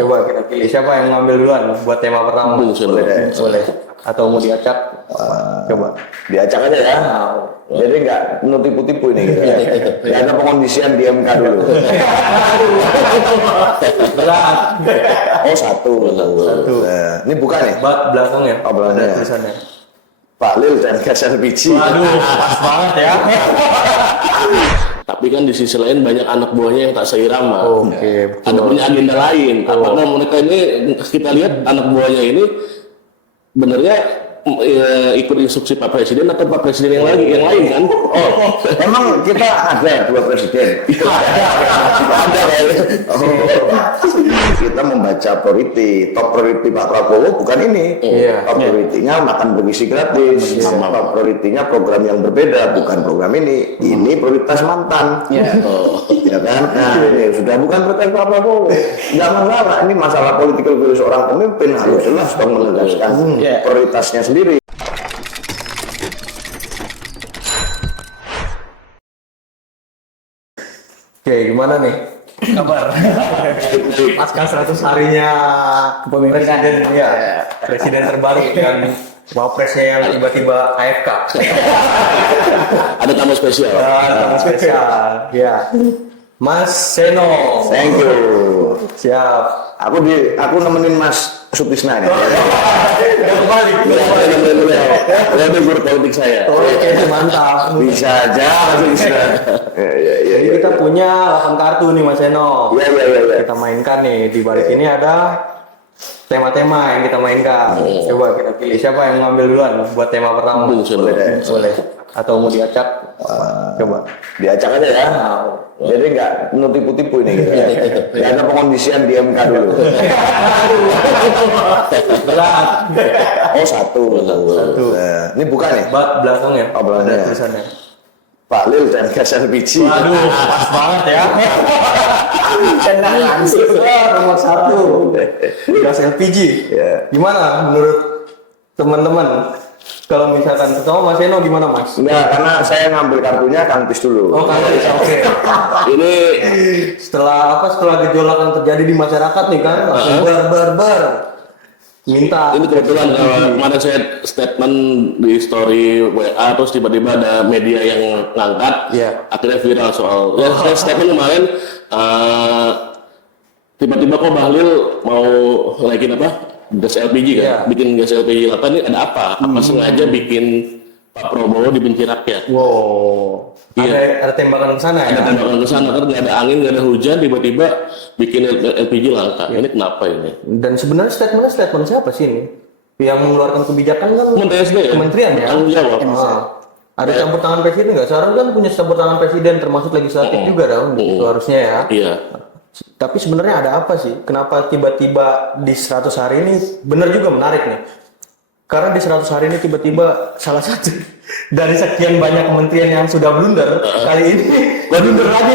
Coba kita pilih siapa yang ngambil duluan buat tema pertama. Boleh. Atau mau diacak? Coba. Diacak aja ya. Jadi nggak tipu-tipu ini. Nggak ada pengondisian di MK dulu. Berat. Oh satu. Nah, ini bukan ya? Belakangnya. Oh, belakangnya. Ada tulisannya. Pak Lil dan gas LPG. Waduh, pas banget ya. Tapi kan di sisi lain banyak anak buahnya yang tak seirama. Oke, Ada punya agenda lain. Apakah mereka ini, kita lihat anak buahnya ini benernya ikut instruksi Pak Presiden atau Pak Presiden yang lain kan? Oh, emang kita ada dua presiden? Ada. Kita membaca priority, top priority Pak Prabowo bukan ini. Top priority-nya makan bergizi gratis. Top priority-nya program yang berbeda, bukan program ini. Ini prioritas mantan. Ya kan? Nah, ini sudah bukan prioritas Pak Prabowo. Nggak masalah. Ini masalah political will seorang pemimpin harus jelas dong menegaskan prioritasnya sendiri. Oke, gimana nih kabar? Pasca 100 harinya presiden, presiden terbaru dan wapresnya yang tiba-tiba AFK. Ada tamu spesial. Ya. Mas Seno. Thank you. Siap. Aku nemenin Mas Sutisna nih. Kembali. Itu guru politik saya. Oke, mantap. Bisa aja Mas Sutisna. Jadi kita punya 8 kartu nih Mas Seno. Iya. Kita mainkan nih, di balik ini ada tema-tema yang kita mainkan. Coba kita pilih siapa yang ngambil duluan buat tema pertama. Boleh. Atau mau diacak? Coba. Diacak aja ya. Jadi nggak tipu-tipu ini. Nggak ada pengondisian di MK dulu. Berat. Oh satu. Nah, ini bukan ya? Belakangnya. Oh, belakangnya. Ada tulisannya. Pak Lil dan gas LPG. Waduh, pas banget ya. Kena langsung nomor 1. Gas LPG. Gimana menurut teman-teman? Kalau misalkan pertama Mas Seno gimana Mas? Enggak, karena saya ngambil kartunya Kang Tis dulu. Oh Kang Tis, oke. Ini Setelah gejolak yang terjadi di masyarakat nih kan, langsung bar. Minta. Ini kebetulan kemarin saya statement di story WA terus tiba-tiba ada media yang ngangkat, akhirnya viral soal. Saya statement kemarin tiba-tiba kok Bahlil mau naikin apa? Gas LPG kan? Bikin gas LPG 8 ini ada apa? Apa sengaja bikin Pak Prabowo dibenci rakyat? Wow. Ada tembakan ke sana ya? Ada tembakan ke sana kan nggak ada angin, nggak ada hujan, tiba-tiba bikin LPG langka. Ini kenapa ini? Dan sebenarnya statement siapa sih ini? Yang mengeluarkan kebijakan kan Kementerian ya? Tanggung jawab. Ada campur tangan presiden nggak? Sekarang kan punya campur tangan presiden termasuk legislatif juga dong. Itu harusnya ya. Iya. Tapi sebenarnya ada apa sih? Kenapa tiba-tiba di 100 hari ini benar juga menarik nih? Karena di 100 hari ini tiba-tiba salah satu dari sekian banyak kementerian yang sudah blunder, kali ini blunder lagi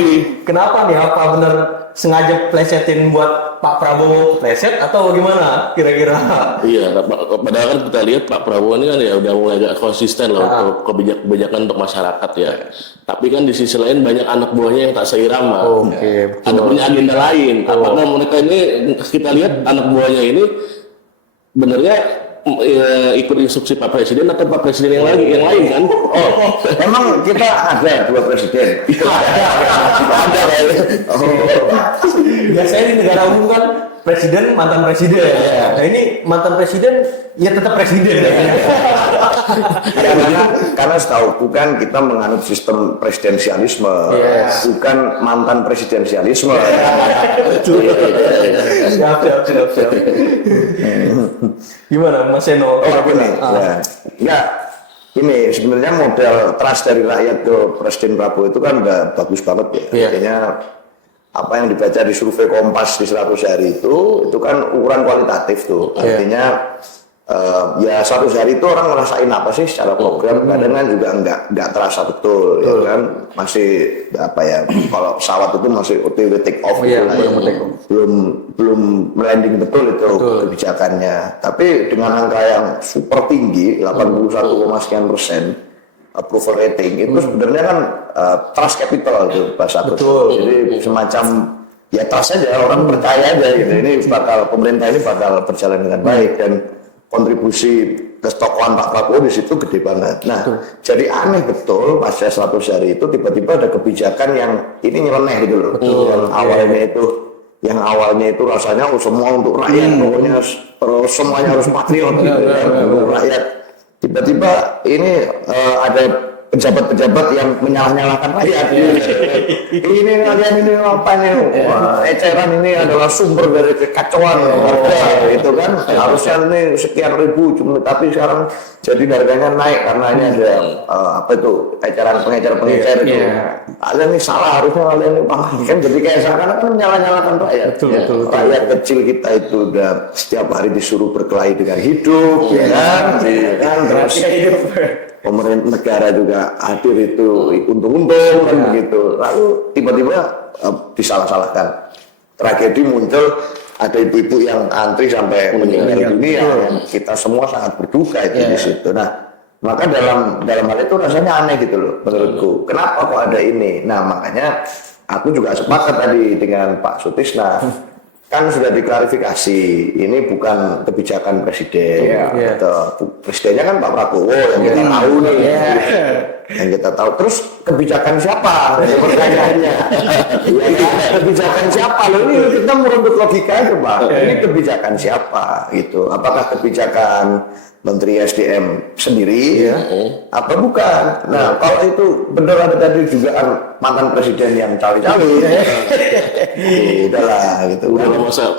nih. Kenapa nih? Apa benar sengaja plesetin buat Pak Prabowo pleset atau gimana kira-kira? Iya, padahal kan kita lihat Pak Prabowo ini kan ya udah mulai agak konsisten lah untuk kebijakan untuk masyarakat ya. Tapi kan di sisi lain banyak anak buahnya yang tak seirama. Ada punya agenda lain. Apakah mereka ini, kita lihat anak buahnya ini benernya ikut instruksi Pak Presiden atau Pak Presiden yang lain kan? Oh, emang kita ada dua presiden? Ada. Biasanya di negara umum kan presiden mantan presiden. Nah ini mantan presiden ya tetap presiden. Karena setahu kan kita menganut sistem presidensialisme, bukan mantan presidensialisme. Siap. Gimana Mas Seno? Ini sebenarnya model trust dari rakyat ke Presiden Prabowo itu kan udah bagus banget ya. Artinya apa yang dibaca di survei Kompas di 100 hari itu kan ukuran kualitatif tuh. Artinya ya 100 hari itu orang ngerasain apa sih secara program, kadang kan juga nggak terasa betul. Ya kan masih apa ya, kalau pesawat itu masih OTW take off belum landing betul itu kebijakannya. Tapi dengan angka yang super tinggi 81, sekian persen approval rating itu sebenarnya kan trust capital itu bahasa. Jadi semacam ya trust saja, orang percaya aja gitu. Ini pemerintah ini bakal berjalan dengan baik dan kontribusi ketokohan Pak Prabowo di situ gede banget. Nah, jadi aneh betul pasca 100 hari itu tiba-tiba ada kebijakan yang ini nyeleneh gitu loh. Yang awalnya itu rasanya semua untuk rakyat, pokoknya semuanya harus patriot gitu ya, untuk rakyat. Tiba-tiba ini ada pejabat-pejabat yang menyalah-nyalahkan rakyat. Ini kalian ini apa nih? Wah, eceran ini adalah sumber dari kekacauan harga, itu kan. Harusnya ini sekian ribu, cuma tapi sekarang jadi harganya naik karena ini ada apa itu eceran pengecer itu. Kalian ini salah, harusnya kalian ini kan jadi kayak seakan-akan kan menyalah-nyalahkan rakyat. Betul. Rakyat kecil kita itu udah setiap hari disuruh berkelahi dengan hidup, ya kan? Terus pemerintah negara juga hadir itu untung-untung kan begitu. Lalu tiba-tiba disalah-salahkan. Tragedi muncul, ada ibu-ibu yang antri sampai meninggal dunia yang kita semua sangat berduka itu di situ. Nah, maka dalam hal itu rasanya aneh gitu loh menurutku. Kenapa kok ada ini? Nah, makanya aku juga sepakat tadi dengan Pak Sutisna. Kan sudah diklarifikasi, ini bukan kebijakan presiden. Presidennya kan Pak Prabowo yang kita tahu nih. Yang kita tahu. Terus kebijakan siapa? Pertanyaannya. Kebijakan siapa? Loh, ini kita meruntut logika aja, Pak. Ini kebijakan siapa? Gitu. Apakah kebijakan Menteri SDM sendiri? Apa bukan? Nah, kalau itu benar ada tadi juga kan mantan presiden yang cawe-cawe. Udahlah gitu. Udah masa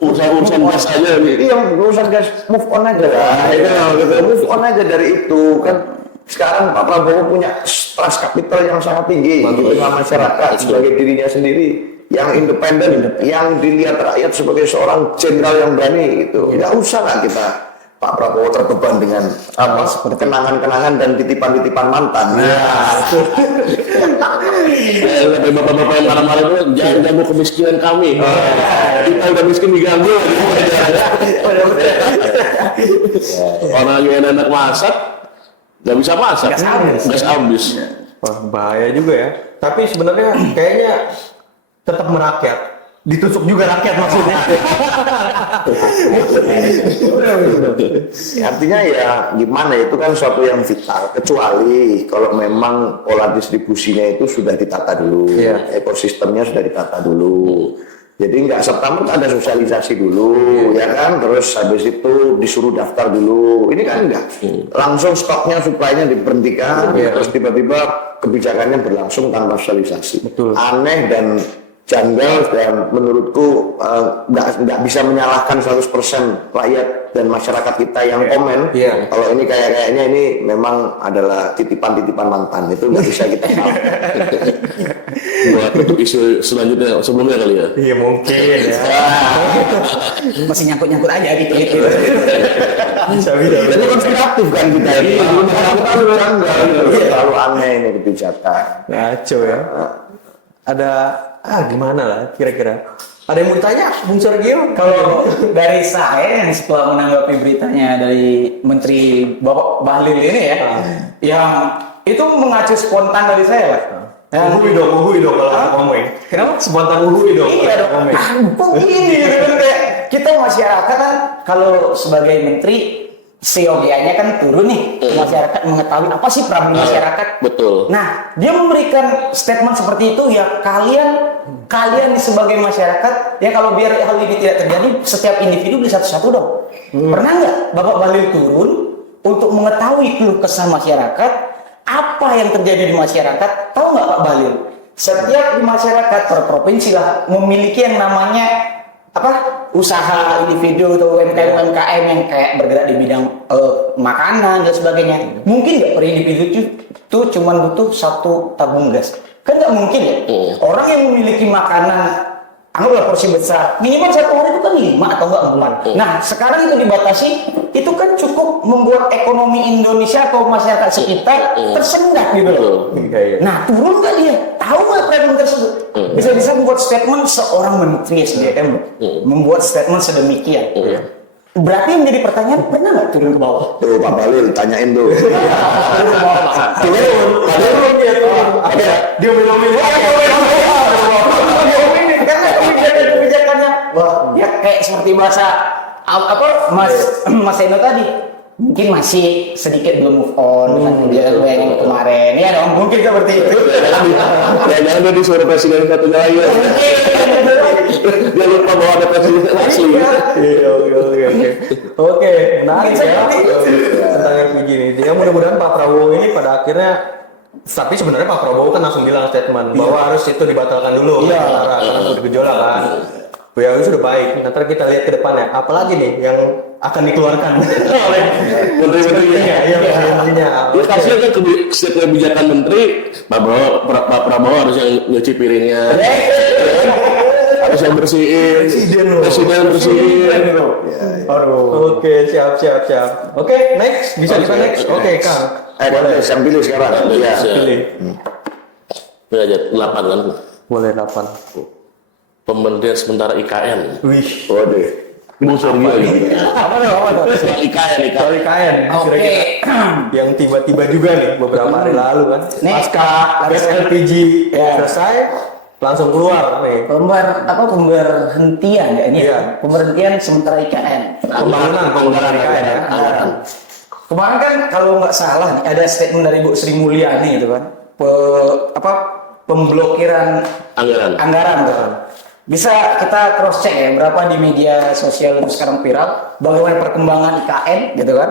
urusan gas aja nih. Iya, urusan gas, move on aja lah. Move on aja dari itu kan. Sekarang Pak Prabowo punya trust capital yang sangat tinggi di tengah masyarakat sebagai dirinya sendiri yang independen, yang dilihat rakyat sebagai seorang jenderal yang berani gitu. Nggak usah lah kita Pak Prabowo terbeban dengan apa kenangan-kenangan dan titipan-titipan mantan. Bapak-bapak yang marah-marah itu jangan ganggu kemiskinan kami. Kita udah miskin diganggu. Orang lagi enak masak, nggak bisa masak. Gas habis. Wah, bahaya juga ya. Tapi sebenarnya kayaknya tetap merakyat. Ditusuk juga rakyat maksudnya. Artinya ya gimana, itu kan suatu yang vital, kecuali kalau memang pola distribusinya itu sudah ditata dulu, ekosistemnya sudah ditata dulu. Jadi nggak serta-merta ada sosialisasi dulu, ya kan, terus habis itu disuruh daftar dulu. Ini kan enggak, langsung stoknya, supply-nya diberhentikan, terus tiba-tiba kebijakannya berlangsung tanpa sosialisasi. Aneh dan janggal, dan menurutku nggak bisa menyalahkan 100% rakyat dan masyarakat kita yang komen. Kalau ini kayaknya ini memang adalah titipan-titipan mantan, itu nggak bisa kita salahkan. Buat untuk isu selanjutnya sebelumnya kali ya. Iya mungkin ya. Masih nyangkut-nyangkut aja gitu. Itu konspiratif kan kita ini. Terlalu aneh ini kebijakan. Ngaco ya. Ada gimana lah kira-kira? Ada yang mau ditanya, Bung Sergio? Kalau dari saya setelah menanggapi beritanya dari Menteri Bapak Bahlil ini ya, yang itu mengacu spontan dari saya lah. Uhui dong kalau ngomongin. Kenapa? Spontan uhui dong. Iya dong. Begini gitu kayak kita masyarakat kan kalau sebagai menteri seyogianya kan turun nih ke masyarakat, mengetahui apa sih problem masyarakat. Betul. Nah, dia memberikan statement seperti itu ya, kalian sebagai masyarakat ya, kalau biar hal ini tidak terjadi, setiap individu beli satu-satu dong. Pernah nggak Bapak Bahlil turun untuk mengetahui keluh kesah masyarakat? Apa yang terjadi di masyarakat? Tahu nggak Pak Bahlil? Setiap di masyarakat per provinsi lah memiliki yang namanya usaha individu atau UMKM yang kayak bergerak di bidang makanan dan sebagainya. Mungkin nggak per individu itu cuma butuh satu tabung gas? Kan nggak mungkin ya. Orang yang memiliki makanan, anggaplah porsi besar, minimal satu hari itu kan 5 atau enggak 4. Nah, sekarang itu dibatasi, itu kan cukup membuat ekonomi Indonesia atau masyarakat sekitar tersendat gitu loh. Nah, turun nggak dia? Tahu nggak problem tersebut? Bisa-bisa membuat statement seorang menteri SDM, membuat statement sedemikian. Berarti yang menjadi pertanyaan, pernah nggak turun ke bawah? Tuh Pak Bahlil, tanyain tuh. Dia bilang kebijakannya, wah, ya kayak seperti bahasa apa Mas Eno tadi, mungkin masih sedikit belum move on dengan kebijakan yang kemarin. Ya dong, mungkin seperti itu. Jangan dia disuruh presiden satu lagi. Dia lupa bahwa ada presiden asli. Iya, oke, menarik ya tentang LPG ini. Ya mudah-mudahan Pak Prabowo ini pada akhirnya, tapi sebenarnya Pak Prabowo kan langsung bilang statement bahwa harus itu dibatalkan dulu karena udah gejolak kan. Ya itu sudah baik. Nanti kita lihat ke depannya. Apalagi nih yang akan dikeluarkan oleh Menteri-menterinya. Iya, menterinya. Ya kasihan kan setiap kebijakan menteri, Pak Prabowo harus yang nyuci piringnya, harus yang bersihin, presiden bersihin. Aduh. Oke, siap. Oke, next. Bisa kita next. Oke, Kang. Boleh, saya pilih sekarang. Ya. Pilih. Ini aja 8 kan. Boleh 8. Pemberhentian sementara IKN. Wih. Waduh. Apa tuh? Soal IKN. Soal IKN, Oke. kira-kira yang tiba-tiba juga nih beberapa hari lalu kan. Nih. Pasca gas LPG selesai, langsung keluar nih. Pemberhentian ya ini. Iya. Pemberhentian sementara IKN. Pembangunan IKN ya. Kemarin kan kalau nggak salah nih ada statement dari Bu Sri Mulyani itu kan, pemblokiran anggaran kan. Bisa kita cross check ya berapa di media sosial yang sekarang viral bagaimana perkembangan IKN gitu kan.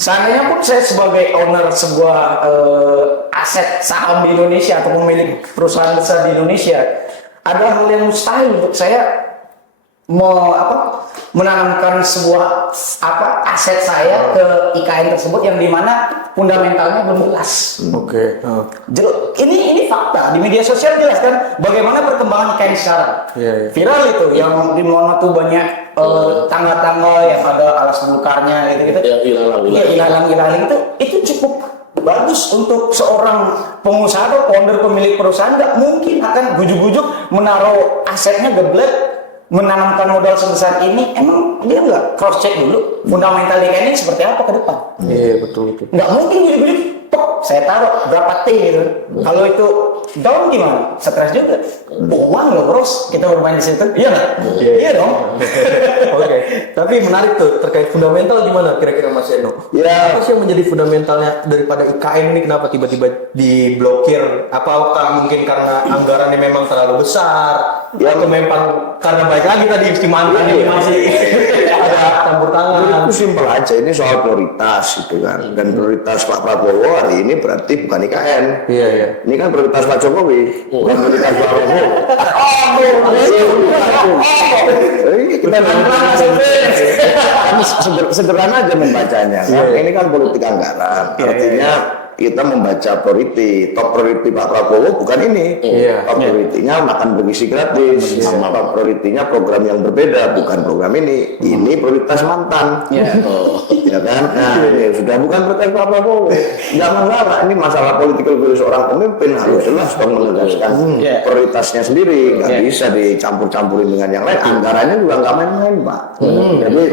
Seandainya pun saya sebagai owner sebuah aset saham di Indonesia atau pemilik perusahaan besar di Indonesia, adalah hal yang mustahil untuk saya menanamkan sebuah aset saya ke IKN tersebut yang dimana fundamentalnya belum jelas. Oke. Ini fakta di media sosial jelas kan bagaimana perkembangan IKN sekarang. Iya. Viral itu yang di mana tuh banyak tangga-tangga yang ada alas bukarnya gitu-gitu. Ya, ilalang itu cukup bagus untuk seorang pengusaha atau founder pemilik perusahaan. Nggak mungkin akan gujuk-gujuk menaruh asetnya geblek, menanamkan modal sebesar ini. Emang dia nggak cross check dulu fundamental IKN ini seperti apa ke depan? Iya, betul. Nggak mungkin gujuk-gujuk saya taruh berapa T gitu. Kalau itu down gimana? Stres juga. Uang loh bros, kita bermain di situ. Iya nggak? Iya dong. Oke. Tapi menarik tuh terkait fundamental gimana kira-kira Mas Eno? Ya. Apa sih yang menjadi fundamentalnya daripada IKN ini kenapa tiba-tiba diblokir? Apakah mungkin karena anggarannya memang terlalu besar? Ya. Atau memang karena baik lagi tadi mantan ini masih ada campur tangan? Itu simpel aja, ini soal prioritas gitu kan. Dan prioritas Pak Prabowo hari ini berarti bukan IKN. Iya. Ini kan prioritas Pak Jokowi, bukan prioritas Pak Prabowo. Kita sederhana aja membacanya. Ini kan politik anggaran. Artinya kita membaca priority. Top priority Pak Prabowo bukan ini. Top priority-nya makan bergizi gratis. Top priority-nya program yang berbeda, bukan program ini. Ini prioritas mantan. Ya kan? Nah, ini sudah bukan prioritas Pak Prabowo. Nggak masalah. Ini masalah politik bagi seorang pemimpin harus jelas dong menegaskan prioritasnya sendiri. Nggak bisa dicampur-campurin dengan yang lain. Anggarannya juga nggak main-main, Pak. Jadi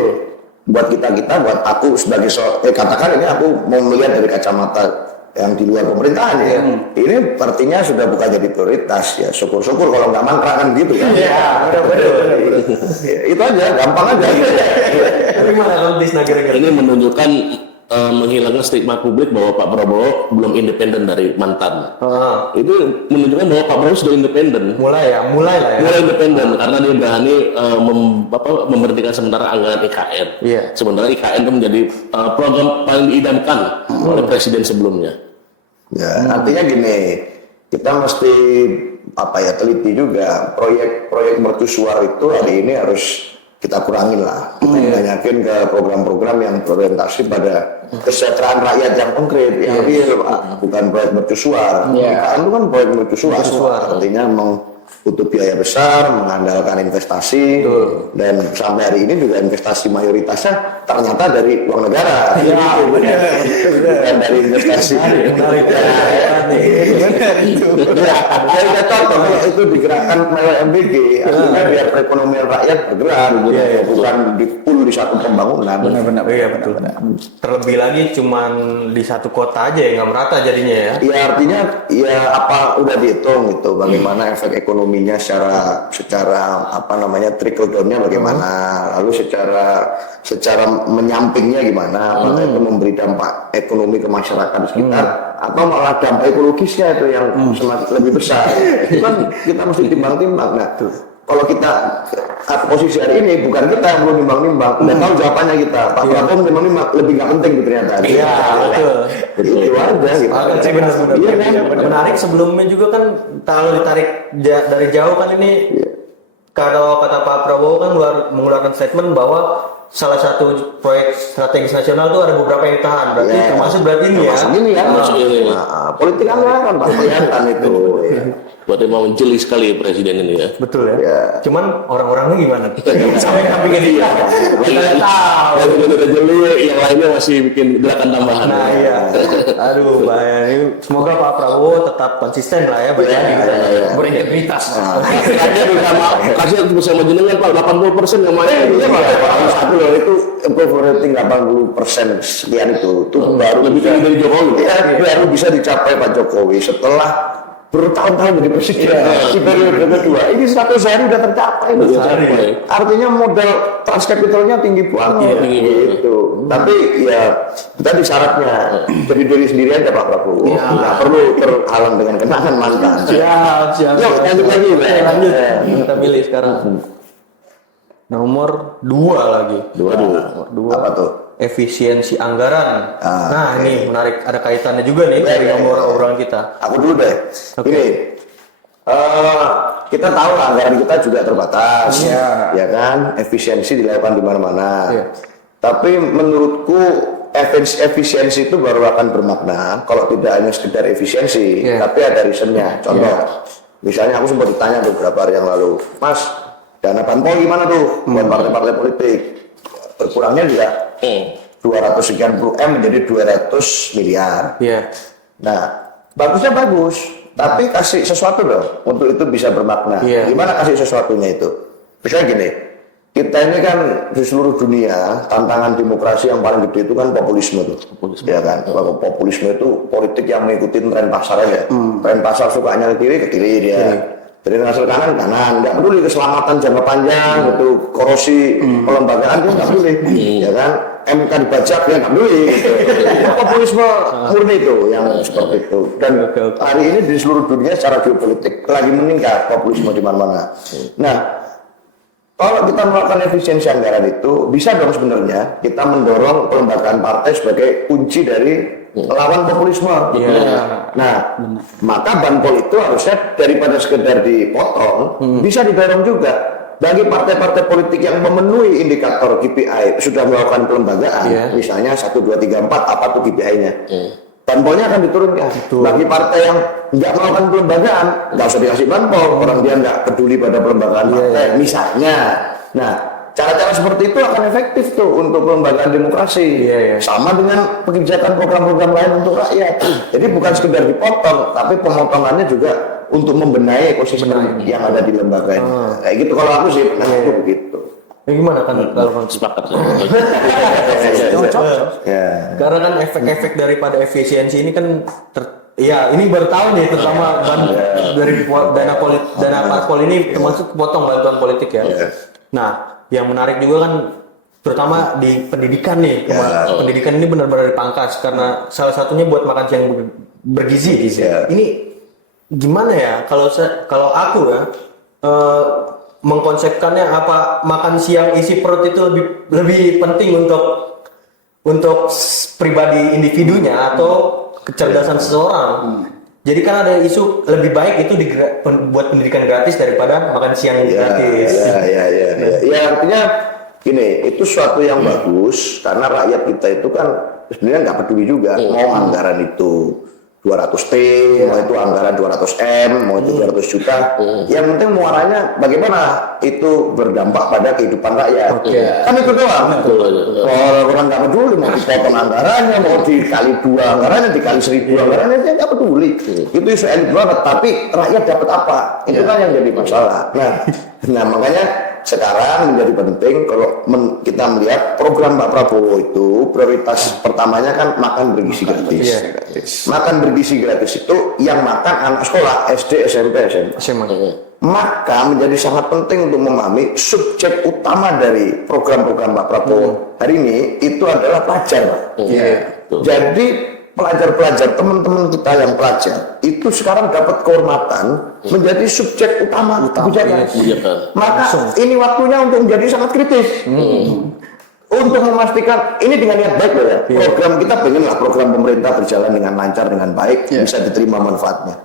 buat kita buat aku sebagai katakan ini aku mau melihat dari kacamata yang di luar pemerintahan ya. Ini artinya sudah bukan jadi prioritas ya. Syukur-syukur kalau nggak mangkrak kan gitu ya. Iya, benar. Itu aja, gampang aja. Tapi mana kalau Disna kira-kira? Ini menunjukkan menghilangkan stigma publik bahwa Pak Prabowo belum independen dari mantan. Itu menunjukkan bahwa Pak Prabowo sudah independen. Mulai lah ya. Mulai independen karena dia berani memberhentikan sementara anggaran IKN. Iya. Sementara IKN itu menjadi program paling diidamkan oleh presiden sebelumnya. Ya, artinya gini, kita mesti teliti juga proyek mercusuar itu hari ini harus kita kurangin lah. Kita banyakin ke program-program yang berorientasi pada kesejahteraan rakyat yang konkret, yang real, Pak. Bukan proyek mercusuar. Itu kan proyek mercusuar. Artinya butuh biaya besar, mengandalkan investasi, dan sampai hari ini juga investasi mayoritasnya ternyata dari uang negara. Bukan dari investasi. Kita contoh kalau itu digerakkan melalui MBG, artinya biar perekonomian rakyat bergerak, bukan di-pool di satu pembangunan. Benar-benar. Iya betul. Terlebih lagi cuman di satu kota aja ya nggak merata jadinya ya. Ya artinya ya apa udah dihitung gitu bagaimana efek ekonomi ekonominya secara apa namanya trickle down-nya bagaimana, lalu secara menyampingnya gimana, apakah itu memberi dampak ekonomi ke masyarakat sekitar atau malah dampak ekologisnya itu yang semakin lebih besar. Itu kan kita mesti timbang-timbang. Nah, kalau kita posisi hari ini bukan kita yang perlu nimbang-nimbang, udah tahu jawabannya kita. Pak Prabowo nimbang-nimbang lebih nggak penting gitu ternyata. Iya, betul. Jadi itu aja gitu. Iya kan? Menarik sebelumnya juga kan kalau ditarik dari jauh kan ini kalau kata Pak Prabowo kan mengeluarkan statement bahwa salah satu proyek strategis nasional itu ada beberapa yang ditahan, berarti termasuk berarti ini ya. Termasuk ini ya. Politik anggaran Pak, kelihatan itu. Berarti mau jeli sekali presiden ini ya. Betul ya. Cuman orang-orangnya gimana? Sampai bikin dia. Kita nggak tahu. Yang udah jeli, yang lainnya masih bikin gerakan tambahan. Nah iya. Aduh bahaya. Semoga Pak Prabowo tetap konsisten lah ya, berintegritas. Kayaknya bisa kasih bersama jenengan Pak 80% yang main. Iya Pak. Satu loh itu approval rating 80% sekian itu baru lebih tinggi dari Jokowi. Ya, baru bisa dicapai Pak Jokowi setelah bertahun-tahun jadi presiden. Di periode kedua ini 100 hari udah tercapai. Artinya modal trust capitalnya tinggi banget gitu. Tapi ya tadi syaratnya dari diri sendiri aja Pak Prabowo. Nggak perlu terhalang dengan kenangan mantan. Siap. Yuk lanjut lagi. Lanjut. Kita pilih sekarang. Nomor 2 lagi. Dua. Apa tuh? Efisiensi anggaran. Nah, ini menarik, ada kaitannya juga nih dari obrolan kita. Aku dulu deh. Ini kita tahu lah anggaran kita juga terbatas, ya kan? Efisiensi dilakukan di mana-mana. Tapi menurutku efisiensi itu baru akan bermakna kalau tidak hanya sekedar efisiensi, tapi ada reasonnya. Contoh, misalnya aku sempat ditanya beberapa hari yang lalu, Mas, dana banpol gimana tuh buat partai-partai politik? Berkurangnya juga 200 sekian puluh M menjadi 200 miliar. Nah, bagusnya bagus, tapi kasih sesuatu dong untuk itu bisa bermakna. Gimana kasih sesuatunya itu? Misalnya gini, kita ini kan di seluruh dunia tantangan demokrasi yang paling gede itu kan populisme tuh. Ya kan, populisme itu politik yang mengikuti tren pasar aja. Tren pasar sukanya ke kiri dia. Dari hasil kanan, nggak peduli keselamatan jangka panjang, itu korosi pelembagaan itu nggak peduli, ya kan? MK dibajak ya nggak peduli. Populisme murni itu yang seperti itu. Dan hari ini di seluruh dunia secara geopolitik lagi meningkat populisme di mana-mana. Nah, kalau kita melakukan efisiensi anggaran itu bisa dong sebenarnya kita mendorong pelembagaan partai sebagai kunci dari melawan populisme. Nah, maka banpol itu harusnya daripada sekedar dipotong, bisa didorong juga bagi partai-partai politik yang memenuhi indikator KPI sudah melakukan pelembagaan, misalnya 1, 2, 3, 4 apa tuh KPI-nya. Banpolnya akan diturunkan. Bagi partai yang nggak melakukan pelembagaan, nggak usah dikasih banpol, orang dia nggak peduli pada pelembagaan partai, misalnya. Nah, cara-cara seperti itu akan efektif tuh untuk pelembagaan demokrasi. Sama dengan kebijakan program-program lain untuk rakyat. Jadi bukan sekedar dipotong, tapi pemotongannya juga untuk membenahi ekosistem yang ada di lembaga ini. Kayak gitu kalau aku sih, itu begitu. Gimana kan kalau Sepakat. Karena kan efek-efek daripada efisiensi ini kan ini baru tahu nih, terutama dari dana parpol ini termasuk potong bantuan politik ya. Nah, yang menarik juga kan terutama di pendidikan nih. Pendidikan ini benar-benar dipangkas karena salah satunya buat makan siang bergizi. Ini gimana ya kalau aku ya mengkonsepkannya apa makan siang isi perut itu lebih penting untuk pribadi individunya atau kecerdasan seseorang. Jadi kan ada isu lebih baik itu buat pendidikan gratis daripada makan siang gratis. Ya artinya gini, itu suatu yang bagus karena rakyat kita itu kan sebenarnya nggak peduli juga mau anggaran itu 200T, mau itu anggaran 200M, mau itu 200 juta. Yang penting muaranya bagaimana itu berdampak pada kehidupan rakyat. Kan itu doang. Kalau orang nggak peduli mau dipotong anggarannya, mau dikali 2 anggarannya, dikali 1000 anggarannya, dia nggak peduli. Itu isu elit banget. Tapi rakyat dapat apa? Itu kan yang jadi masalah. Nah makanya sekarang menjadi penting kalau kita melihat program Pak Prabowo itu prioritas pertamanya kan makan bergizi gratis. Makan bergizi gratis itu yang makan anak sekolah SD, SMP, SMA. maka menjadi sangat penting untuk memahami subjek utama dari program-program Pak Prabowo hari ini itu adalah pelajar, Pak. Jadi pelajar-pelajar, teman-teman kita yang pelajar itu sekarang dapat kehormatan menjadi subjek utama kebijakan. Maka ini waktunya untuk menjadi sangat kritis. Untuk memastikan ini dengan niat baik ya. Program kita pengenlah program pemerintah berjalan dengan lancar, dengan baik, bisa diterima manfaatnya.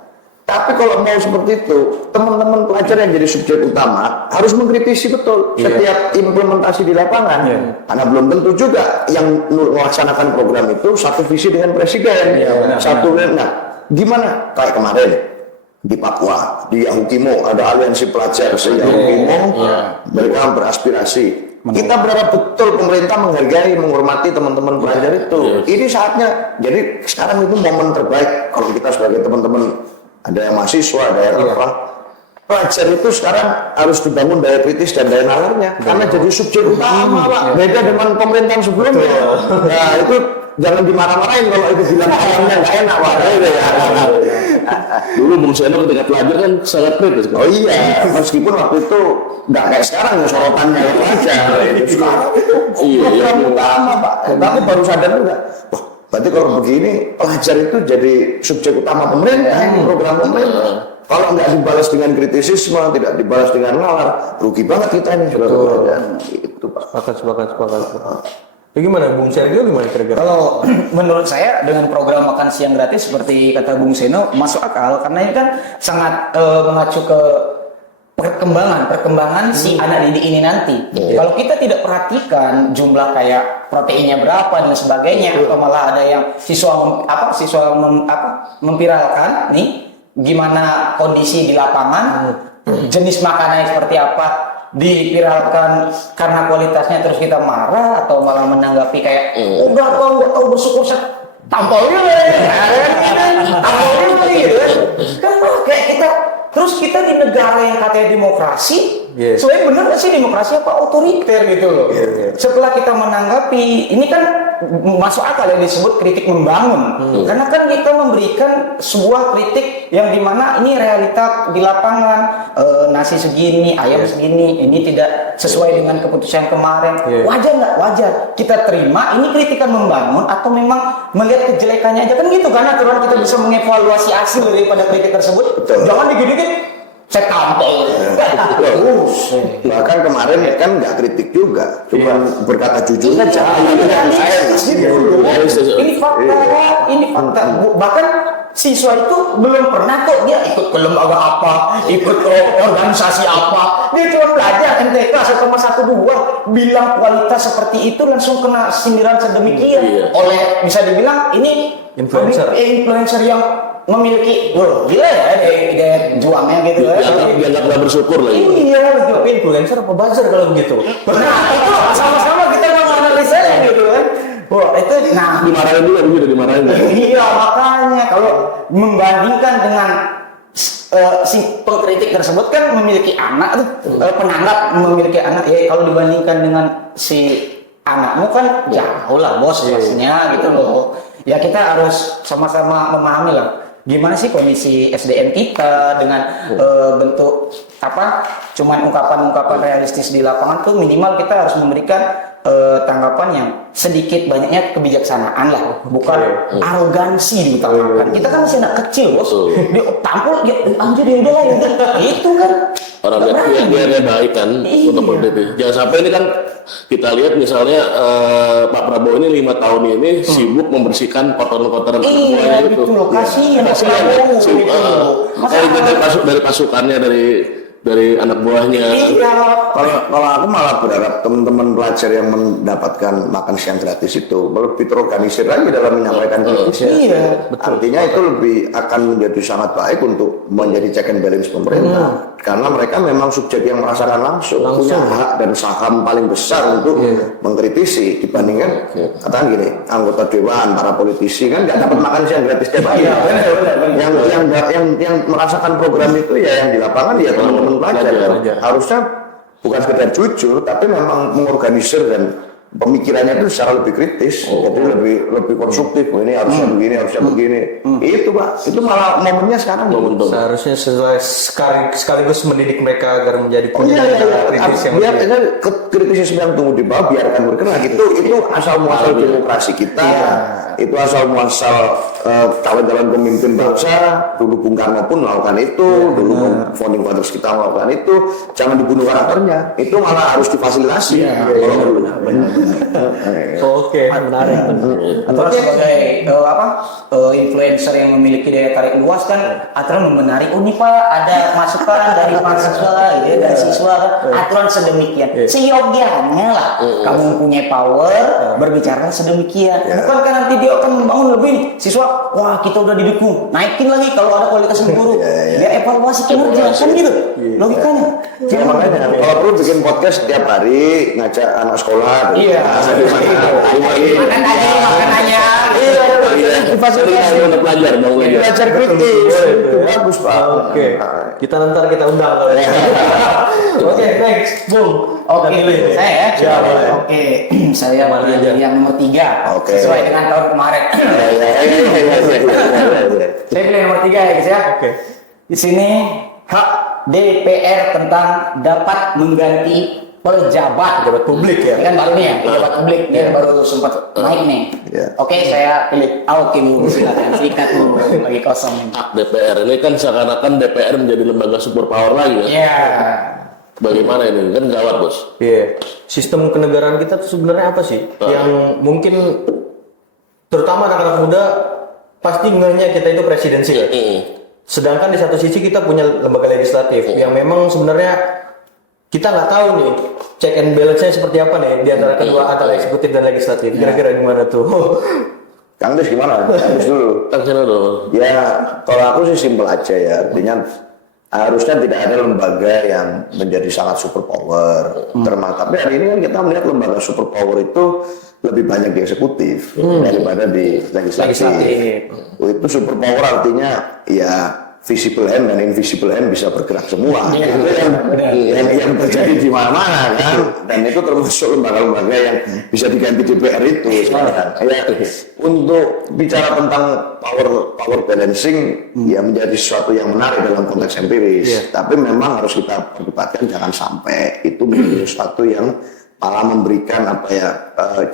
Tapi kalau mau seperti itu, teman-teman pelajar yang jadi subjek utama harus mengkritisi betul setiap implementasi di lapangan. Karena belum tentu juga yang melaksanakan program itu satu visi dengan presiden. Nah, gimana? Kayak kemarin di Papua, di Yahukimo ada aliansi pelajar se-Yahukimo, mereka beraspirasi. Kita berharap betul pemerintah menghargai, menghormati teman-teman pelajar itu. Ini saatnya. Jadi sekarang itu momen terbaik kalau kita sebagai teman-teman, ada yang mahasiswa, ada yang apa. Pelajar itu sekarang harus dibangun daya kritis dan daya nalarnya. Karena jadi subjek utama, Pak. Beda dengan pemerintahan sebelumnya. Nah, itu jangan dimarah-marahin kalau itu bilang ayamnya nggak enak, Pak. Dulu Bung Seno ketika pelajar kan sangat kritis. Oh iya, meskipun waktu itu nggak kayak sekarang ya sorotannya pelajar. Sekarang itu program utama, Pak. Tapi baru sadar juga. Wah, berarti kalau begini pelajar itu jadi subjek utama pemerintah, program pemerintah. Kalau nggak dibalas dengan kritisisme, tidak dibalas dengan nalar, rugi banget kita ini. Itu, Pak. Sepakat. Ya gimana Bung Sergio, gimana kira-kira? Kalau menurut saya dengan program makan siang gratis seperti kata Bung Seno masuk akal karena ini kan sangat mengacu ke perkembangan si anak didik ini nanti. Kalau kita tidak perhatikan jumlah kayak proteinnya berapa dan sebagainya, atau malah ada yang siswa memviralkan nih gimana kondisi di lapangan, jenis makanannya seperti apa, diviralkan karena kualitasnya terus kita marah atau malah menanggapi kayak udah kau nggak tahu bersyukur tampolnya gitu kan kayak kita terus kita di negara yang katanya demokrasi sebenarnya benar nggak sih demokrasi apa otoriter gitu loh. Setelah kita menanggapi ini kan masuk akal yang disebut kritik membangun karena kan kita memberikan sebuah kritik yang dimana ini realita di lapangan, nasi segini, ayam segini, ini tidak sesuai dengan keputusan kemarin. Wajar nggak? Wajar kita terima ini kritikan membangun atau memang melihat kejelekannya aja kan gitu kan aturan kita bisa mengevaluasi hasil daripada kritik tersebut. Jangan digini-gini saya tampol. Bahkan kemarin kan nggak kritik juga, cuma berkata jujur saja. Ini fakta. Bahkan siswa itu belum pernah kok dia ikut ke lembaga apa, ikut organisasi apa. Dia cuma belajar MTK 1,12, bilang kualitas seperti itu langsung kena sindiran sedemikian oleh bisa dibilang ini influencer yang memiliki gila ya dia juangnya gitu ya. Dia nggak bersyukur lagi. Iya betul. Tapi influencer apa buzzer kalau begitu? Nah itu sama-sama kita menganalisa gitu kan. Wah itu Dimarahin juga begitu, dimarahin. Iya makanya kalau membandingkan dengan si pengkritik tersebut kan memiliki anak tuh penanggap memiliki anak ya kalau dibandingkan dengan si anakmu kan jauh lah bos kelasnya gitu loh. Ya kita harus sama-sama memahami lah gimana sih kondisi SDM kita dengan bentuk apa cuman ungkapan-ungkapan realistis di lapangan tuh minimal kita harus memberikan tanggapan yang sedikit banyaknya kebijaksanaan lah, bukan arogansi diutamakan. Kita kan masih anak kecil bos, dia tampil dia anjir ya udah itu kan orang dia baik kan untuk berdiri. Jangan sampai ini kan kita lihat misalnya Pak Prabowo ini 5 tahun ini sibuk membersihkan kotoran-kotoran iya itu. Betul, kasihan dari pasukannya dari anak buahnya. Kalau aku malah berharap teman-teman pelajar yang mendapatkan makan siang gratis itu lebih terorganisir lagi dalam menyampaikan kritisnya. Artinya itu lebih akan menjadi sangat baik untuk menjadi check and balance pemerintah. Karena mereka memang subjek yang merasakan langsung punya hak dan saham paling besar untuk mengkritisi dibandingkan katakan gini, anggota dewan, para politisi kan nggak dapat makan siang gratis tiap hari. Yang merasakan program itu ya yang di lapangan ya teman-teman pelajar. Harusnya bukan sekedar jujur tapi memang mengorganisir dan pemikirannya itu secara lebih kritis, jadi lebih konstruktif. Oh, ini harusnya begini, harusnya begini. Itu Pak, itu malah momennya sekarang. Seharusnya sekaligus mendidik mereka agar menjadi punya kritis yang biar kritisisme yang tumbuh di bawah biarkan bergerak. Itu asal muasal demokrasi kita, itu asal muasal calon-calon pemimpin bangsa. Dulu Bung Karno pun melakukan itu, dulu founding fathers kita melakukan itu. Jangan dibunuh karakternya, itu malah harus difasilitasi. Kalau perlu. Oke, menarik. Atau sebagai influencer yang memiliki daya tarik luas kan, aturan membenari, oh ini Pak ada masukan dari mahasiswa, gitu, dari siswa, aturan sedemikian, seyogyanya lah. Kamu punya power, berbicara sedemikian. Bukan kan nanti dia akan membangun lebih nih. Siswa, wah kita udah didukung, naikin lagi kalau ada kualitas yang buruk, biar evaluasi kinerja kan gitu, logikanya. Ya, makanya kalau perlu bikin podcast setiap hari ngajak anak sekolah. Makan aja. Difasilitasi untuk belajar, Belajar kritis. Bagus Pak. Oke. Kita undang kalau ya. Oke, thanks, Bung. Oke, saya ya. Boleh. Oke, saya pilih yang nomor 3. Oke. Sesuai dengan tahun kemarin. Saya pilih nomor 3 ya guys ya. Oke. Di sini hak DPR tentang dapat mengganti pejabat publik ya. Ini kan baru nih ya, pejabat publik dia baru sempat naik nih. Oke, saya pilih Oke dulu, silakan sikat dulu lagi kosong nih. Hak DPR ini kan seakan-akan DPR menjadi lembaga super power lagi ya. Iya. Bagaimana ini? Kan gawat bos. Iya. Sistem kenegaraan kita tuh sebenarnya apa sih? Yang mungkin terutama anak-anak muda pasti ngehnya kita itu presidensil. Sedangkan di satu sisi kita punya lembaga legislatif yang memang sebenarnya kita nggak tahu nih check and balance-nya seperti apa nih di antara kedua, antara eksekutif dan legislatif. Kira-kira gimana tuh? Kang Des gimana? Kang Des dulu. Kang Seno dulu. Ya, kalau aku sih simpel aja ya. Artinya harusnya tidak ada lembaga yang menjadi sangat super power. Tapi hari ini kan kita melihat lembaga super power itu lebih banyak di eksekutif daripada di legislatif. Itu super power artinya ya visible hand dan invisible hand bisa bergerak semua. Itu yang terjadi di mana-mana kan. Dan itu termasuk lembaga-lembaga yang bisa diganti DPR itu sekarang. Ya, untuk bicara tentang power balancing ya menjadi sesuatu yang menarik dalam konteks empiris. Tapi memang harus kita perdebatkan jangan sampai itu menjadi sesuatu yang malah memberikan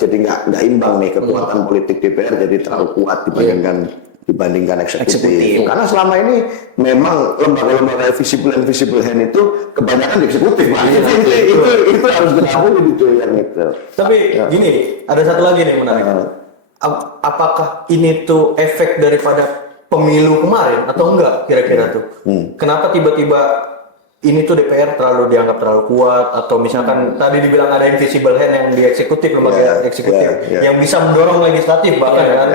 jadi nggak imbang nih kekuatan politik DPR jadi terlalu kuat dibandingkan eksekutif. Karena selama ini memang lembaga-lembaga visible and invisible hand itu kebanyakan di eksekutif. Itu harus diakui gitu yang itu. Tapi gini, ada satu lagi nih menarik. Apakah ini tuh efek daripada pemilu kemarin atau enggak kira-kira tuh? Kenapa tiba-tiba ini tuh DPR dianggap terlalu kuat, atau misalkan tadi dibilang ada invisible hand yang di eksekutif, lembaga eksekutif yang bisa mendorong legislatif bahkan kan?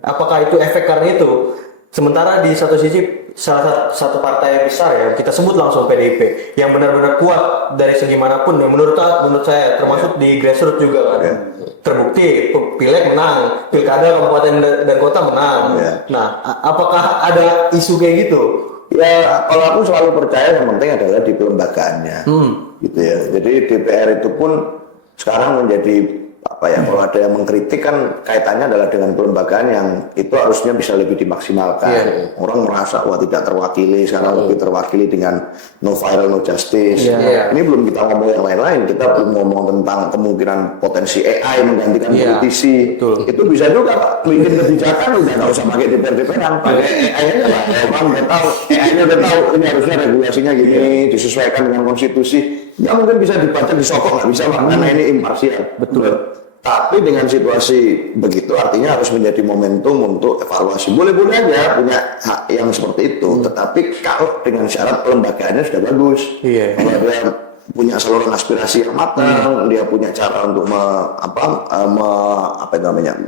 Apakah itu efek karena itu? Sementara di satu sisi salah satu partai yang besar ya, kita sebut langsung PDIP, yang benar-benar kuat dari segi manapun, yang menurut saya termasuk di grassroots juga kan. Terbukti pileg menang, pilkada kabupaten dan kota menang. Nah, apakah ada isu kayak gitu? Ya, kalau aku selalu percaya yang penting adalah di pelembagaannya, gitu ya. Jadi DPR itu pun sekarang menjadi kalau ada yang mengkritik kan kaitannya adalah dengan pelembagaan yang itu harusnya bisa lebih dimaksimalkan. Orang merasa tidak terwakili, sekarang lebih terwakili dengan no viral no justice. Ini belum kita ngomong yang lain-lain, kita belum ngomong tentang kemungkinan potensi AI menggantikan politisi. Itu bisa juga Pak, bikin kebijakan udah nggak usah pakai DPR-DPR-an, pakai AI-nya lah. Orang udah tahu, AI-nya udah tahu ini harusnya regulasinya gini, disesuaikan dengan konstitusi. Nggak mungkin bisa dibaca disokok, nggak bisa Pak, karena ini imparsial. Betul. Tapi dengan situasi begitu artinya harus menjadi momentum untuk evaluasi. Boleh-boleh aja punya hak yang seperti itu, tetapi kalau dengan syarat pelembagaannya sudah bagus. Kalau dia punya saluran aspirasi yang matang, dia punya cara untuk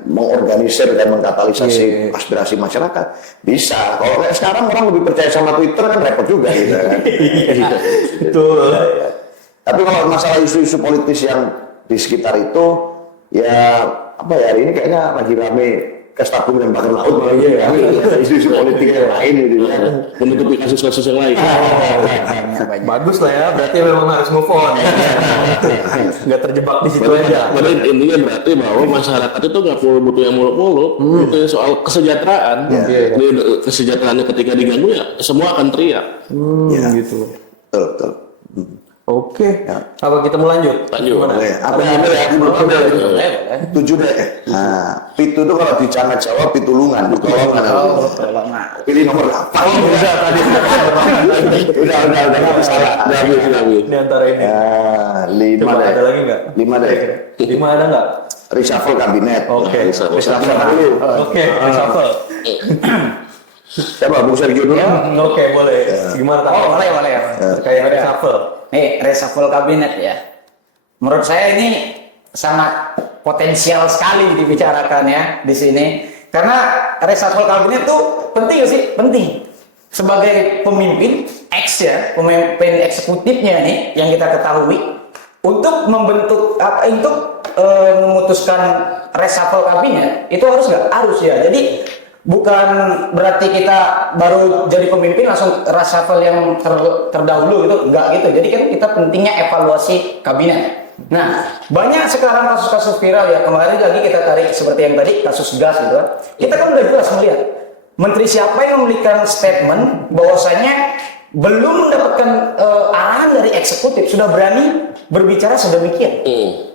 mengorganisir dan mengkatalisasi aspirasi masyarakat, bisa. Kalau kayak sekarang orang lebih percaya sama Twitter kan repot juga gitu kan. Betul. Tapi kalau masalah isu-isu politis yang di sekitar itu, hari ini kayaknya lagi rame kas tabung dan bakar laut malah isu-isu politik yang lain gitu kan. Menutupi kasus-kasus yang lain. Bagus lah ya, berarti memang harus move on. Nggak terjebak di situ aja. Padahal intinya berarti bahwa masyarakat itu nggak perlu butuh yang muluk-muluk, itu soal kesejahteraan. Jadi kesejahteraannya ketika diganggu ya semua akan teriak. Gitu. Betul. Oke. Apa kita mau lanjut? Lanjut. Gimana? Apa yang tujuh deh. Nah, pitu itu kalau di Jawa Jawa pitulungan, pitulungan. Pilih nomor 8. Bisa tadi. Udah salah. Di antara ini. Lima Coba deh. ada lagi nggak? 5 deh. 5 ada nggak? Reshuffle kabinet. Oke. Reshuffle dulu. Oke, reshuffle. Coba Bung Sergio dulu. Oke, boleh. Gimana Oh, tanggapan? boleh. Kayak reshuffle. Nih, reshuffle kabinet ya. Menurut saya ini sangat potensial sekali dibicarakan ya di sini. Karena reshuffle kabinet tuh penting gak sih? Penting. Sebagai pemimpin pemimpin eksekutifnya nih yang kita ketahui untuk membentuk untuk memutuskan reshuffle kabinet itu harus nggak? Harus ya. Jadi bukan berarti kita baru jadi pemimpin langsung reshuffle yang terdahulu gitu, enggak gitu. Jadi kan kita pentingnya evaluasi kabinet. Nah, banyak sekarang kasus-kasus viral ya. Kemarin lagi kita tarik seperti yang tadi kasus gas gitu kan. Kita kan udah jelas melihat menteri siapa yang memberikan statement bahwasanya belum mendapatkan arahan dari eksekutif sudah berani berbicara sedemikian.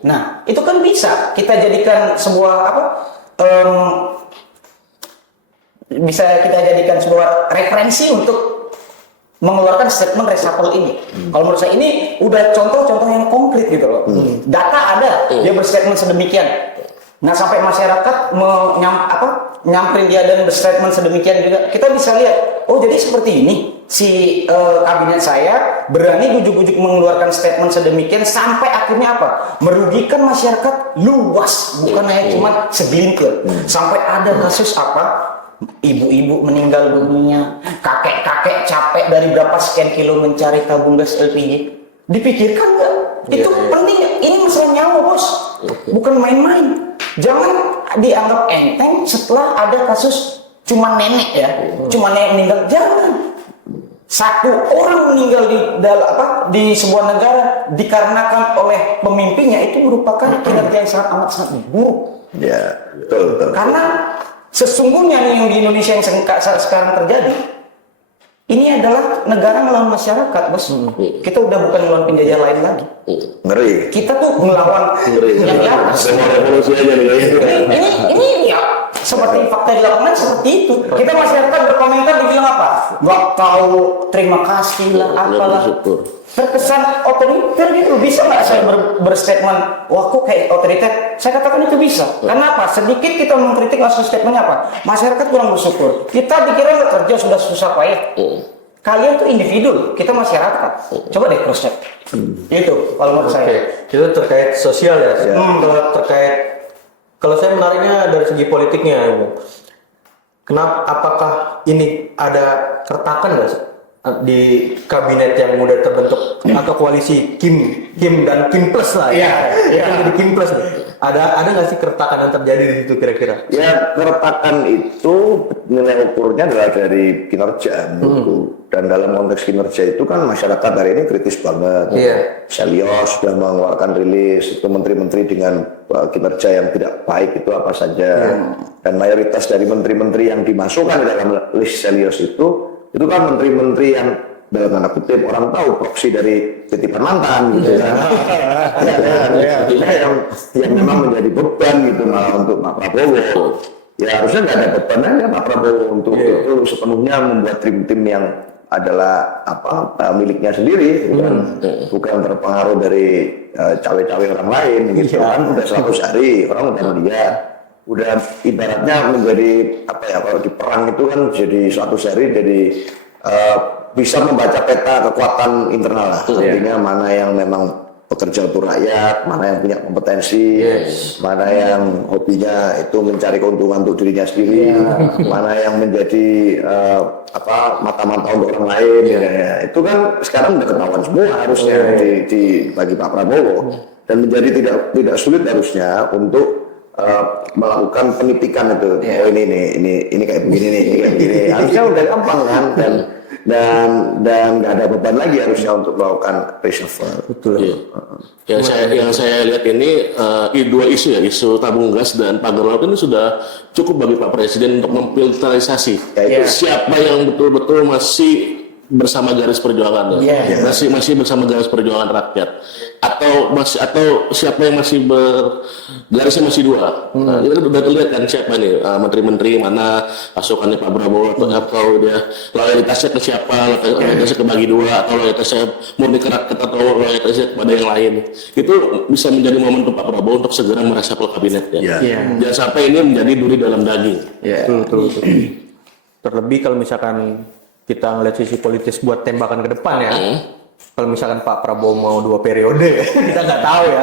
Nah, itu kan bisa kita jadikan sebuah bisa kita jadikan sebuah referensi untuk mengeluarkan statement reshuffle ini. Kalau menurut saya ini udah contoh-contoh yang konkret gitu loh. Data ada, dia berstatement sedemikian. Nah sampai masyarakat nyamperin dia dan berstatement sedemikian juga, kita bisa lihat, oh jadi seperti ini si kabinet saya berani ujuk-ujuk mengeluarkan statement sedemikian sampai akhirnya apa? Merugikan masyarakat luas, bukan hanya cuma segelintir. Sampai ada kasus ibu-ibu meninggal dunia, kakek-kakek capek dari berapa sekian kilo mencari tabung gas LPG. Dipikirkan nggak? Itu penting. Ini masalah nyawa bos, bukan main-main. Jangan dianggap enteng setelah ada kasus cuma nenek ya, cuma nenek meninggal. Jangan. Satu orang meninggal di sebuah negara dikarenakan oleh pemimpinnya itu merupakan kinerja yang sangat buruk. Ya, betul. Karena sesungguhnya yang di Indonesia yang sekarang terjadi, ini adalah negara melawan masyarakat, bos. Kita udah bukan melawan penjajah lain lagi. Ngeri. Kita tuh melawan yang di atas. Revolusi aja nih. Ini ya seperti fakta di lapangan seperti itu. Kita masyarakat berkomentar dibilang apa? Nggak tahu, terima kasih lah, apalah. Terkesan otoriter gitu. Bisa nggak saya berstatement, wah kok kayak otoriter? Saya katakan itu bisa. Karena apa? Sedikit kita mengkritik langsung statementnya apa? Masyarakat kurang bersyukur. Kita dikira nggak kerja sudah susah payah. Kalian tuh individu, kita masyarakat. Coba deh cross check. Itu kalau menurut saya. Itu terkait sosial ya. Kalau saya menariknya dari segi politiknya, Ibu. Apakah ini ada keretakan nggak sih di kabinet yang udah terbentuk atau koalisi Kim dan Kim Plus lah ya? Yang jadi Kim Plus nih. Ada nggak sih keretakan yang terjadi di situ kira-kira? Ya, keretakan itu nilai ukurnya adalah dari kinerja menurutku. Dan dalam konteks kinerja itu kan masyarakat hari ini kritis banget. Selios sudah mengeluarkan rilis itu menteri-menteri dengan kinerja yang tidak baik itu apa saja. Dan mayoritas dari menteri-menteri yang dimasukkan dalam list Selios itu kan menteri-menteri yang dalam tanda kutip orang tahu proksi dari titipan mantan gitu kan. Yang memang menjadi beban gitu malah untuk Pak Prabowo. Ya harusnya nggak ada beban aja Pak Prabowo untuk itu sepenuhnya membuat tim-tim yang adalah miliknya sendiri, bukan terpengaruh dari cawe-cawe orang lain gitu kan. Udah 100 hari orang udah melihat, udah ibaratnya menjadi kalau di perang itu kan jadi 100 hari jadi bisa membaca peta kekuatan internal lah. Artinya mana yang memang bekerja untuk rakyat, mana yang punya kompetensi, mana yang hobinya itu mencari keuntungan untuk dirinya sendiri, mana yang menjadi mata-mata untuk orang lain. Itu kan sekarang udah ketahuan semua harusnya bagi Pak Prabowo, dan menjadi tidak sulit harusnya untuk melakukan penitikan itu. Oh ini kayak begini nih, ini kayak begini. Harusnya udah gampang kan, dan nggak ada beban lagi harusnya untuk melakukan reshuffle. Betul. Iya. Yang saya lihat ini dua isu ya, isu tabung gas dan pagar laut ini sudah cukup bagi Pak Presiden untuk memfilterisasi siapa yang betul-betul masih bersama garis perjuangan, masih bersama garis perjuangan rakyat, atau siapa yang masih garisnya masih dua. Nah, kita udah lihat kan siapa nih menteri-menteri mana pasukannya Pak Prabowo, atau dia loyalitasnya ke siapa, loyalitasnya ke bagi dua, atau loyalitasnya murni ke rakyat, atau loyalitasnya kepada yang lain. Itu bisa menjadi momentum Pak Prabowo untuk segera meresapel kabinetnya. Jangan sampai ini menjadi duri dalam daging. Betul. Terlebih kalau misalkan kita ngeliat sisi politis buat tembakan ke depan ya. Kalau misalkan Pak Prabowo mau 2 periode, kita nggak tahu ya.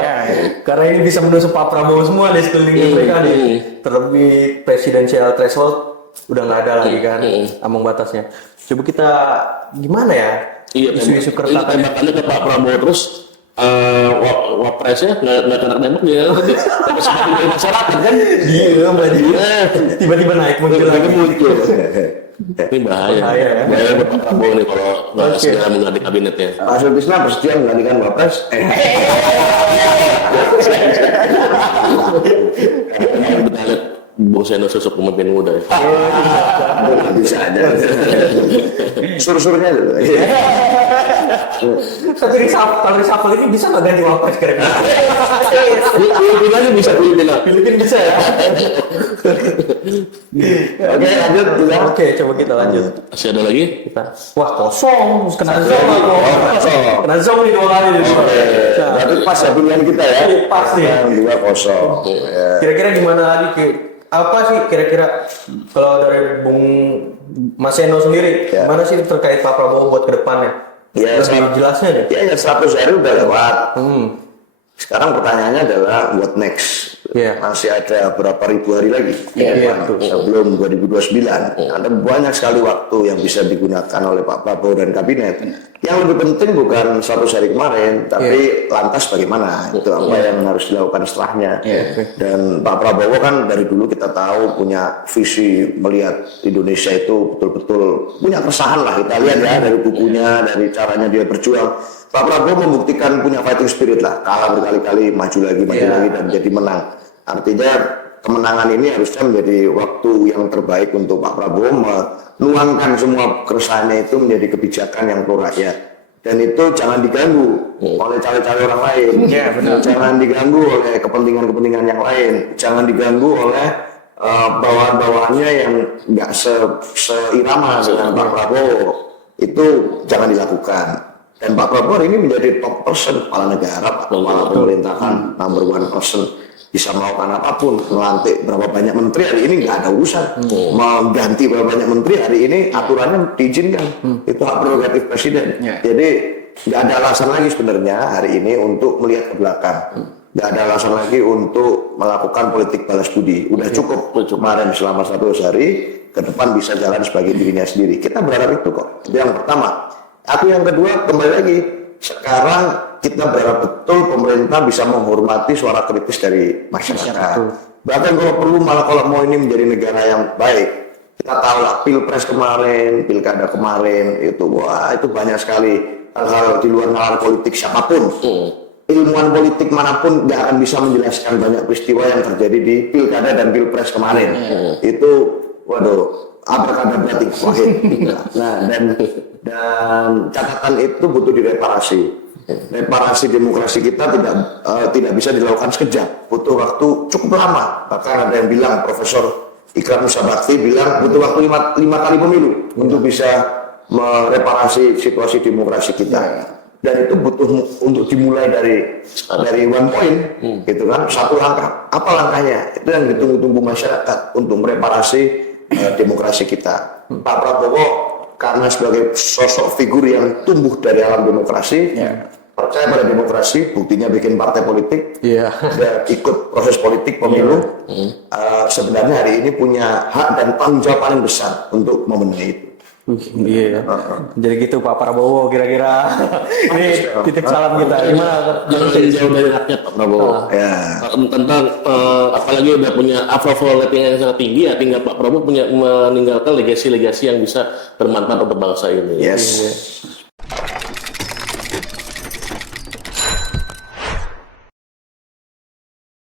Karena ini bisa menusuk Pak Prabowo semua di sekeliling mereka nih. Terlebih presidensial threshold udah nggak ada lagi kan, ambang batasnya. Coba kita gimana ya? Isu-isu keretakan. Tembakannya ke Pak Prabowo terus wapresnya nggak kena nembak dia tadi sebagai masyarakat kan Tiba-tiba naik muncul. Ini bahaya ya. Bahaya buat Pak Prabowo nih kalau nggak segera mengganti kabinetnya. Pak Sulpisna bersedia menggantikan Wapres? Kita lihat Bung Seno sosok pemimpin muda ya. Bisa aja. Sur-surnya dulu. Tapi kalau reshuffle ini bisa nggak ganti wapres kira-kira? Filipina bisa Filipina bisa ya. Oke, lanjut. Oke, coba kita lanjut. Masih ada lagi? Wah, kosong. Kena zong aku. Kena zong nih 2 kali. Berarti pas ya pilihan kita ya. Pas nih. Yang 2 kosong. Kira-kira gimana lagi apa sih kira-kira kalau dari Bung Mas Seno sendiri, gimana sih terkait Pak Prabowo buat kedepannya? Lebih jelasnya deh. Ya 100 hari udah lewat. Sekarang pertanyaannya adalah what next? Masih ada berapa ribu hari lagi sebelum 2029. Ada banyak sekali waktu yang bisa digunakan oleh Pak Prabowo dan kabinet. Yang lebih penting bukan 100 hari kemarin, tapi lantas bagaimana? Itu apa yang harus dilakukan setelahnya. Dan Pak Prabowo kan dari dulu kita tahu punya visi melihat Indonesia itu betul-betul punya keresahan lah, kita lihat ya dari bukunya, dari caranya dia berjuang. Pak Prabowo membuktikan punya fighting spirit lah, kalah berkali-kali, maju lagi dan jadi menang. Artinya kemenangan ini harusnya menjadi waktu yang terbaik untuk Pak Prabowo menuangkan semua keresahannya itu menjadi kebijakan yang pro rakyat. Dan itu jangan diganggu oleh cawe-cawe orang lain, jangan diganggu oleh kepentingan-kepentingan yang lain, jangan diganggu oleh bawahan-bawahannya yang nggak seirama dengan Pak Prabowo. Itu jangan dilakukan. Dan Pak Prabowo ini menjadi top person kepala negara, kepala pemerintahan, number 1 person, bisa melakukan apapun, melantik berapa banyak menteri hari ini nggak ada urusan, mengganti berapa banyak menteri hari ini aturannya diizinkan, itu hak prerogatif presiden. Jadi nggak ada alasan lagi sebenarnya hari ini untuk melihat ke belakang, nggak ada alasan lagi untuk melakukan politik balas budi. Udah cukup kemarin selama 100 hari, ke depan bisa jalan sebagai dirinya sendiri. Kita berharap itu kok. Itu yang pertama. Yang kedua, kembali lagi, sekarang kita berharap betul pemerintah bisa menghormati suara kritis dari masyarakat. Bahkan kalau perlu, malah kalau mau ini menjadi negara yang baik, kita tahu lah pilpres kemarin, pilkada kemarin, itu banyak sekali hal-hal di luar nalar politik siapapun. Ilmuwan politik manapun nggak akan bisa menjelaskan banyak peristiwa yang terjadi di pilkada dan pilpres kemarin. Itu, abrakadabra wahid. Nah, dan catatan itu butuh direparasi. Reparasi demokrasi kita tidak bisa dilakukan sekejap, butuh waktu cukup lama. Bahkan ada yang bilang, Profesor Ikrar Nusa Bakti bilang butuh waktu 5 kali pemilu untuk bisa mereparasi situasi demokrasi kita. Dan itu butuh untuk dimulai dari 1 point, gitu kan, 1 langkah. Apa langkahnya? Itu yang ditunggu-tunggu masyarakat untuk mereparasi demokrasi kita. Pak Prabowo karena sebagai sosok figur yang tumbuh dari alam demokrasi, percaya pada demokrasi, buktinya bikin partai politik, dan ikut proses politik pemilu, sebenarnya hari ini punya hak dan tanggung jawab paling besar untuk memenuhi itu. Iya ya. Jadi gitu Pak Prabowo kira-kira. Ini titip salam kita. Gimana? Jangan jauh dari rakyat Pak Prabowo. Ya. Tentang apalagi udah punya approval rating yang sangat tinggi ya, tinggal Pak Prabowo punya meninggalkan legasi-legasi yang bisa bermanfaat untuk bangsa ini. Yes.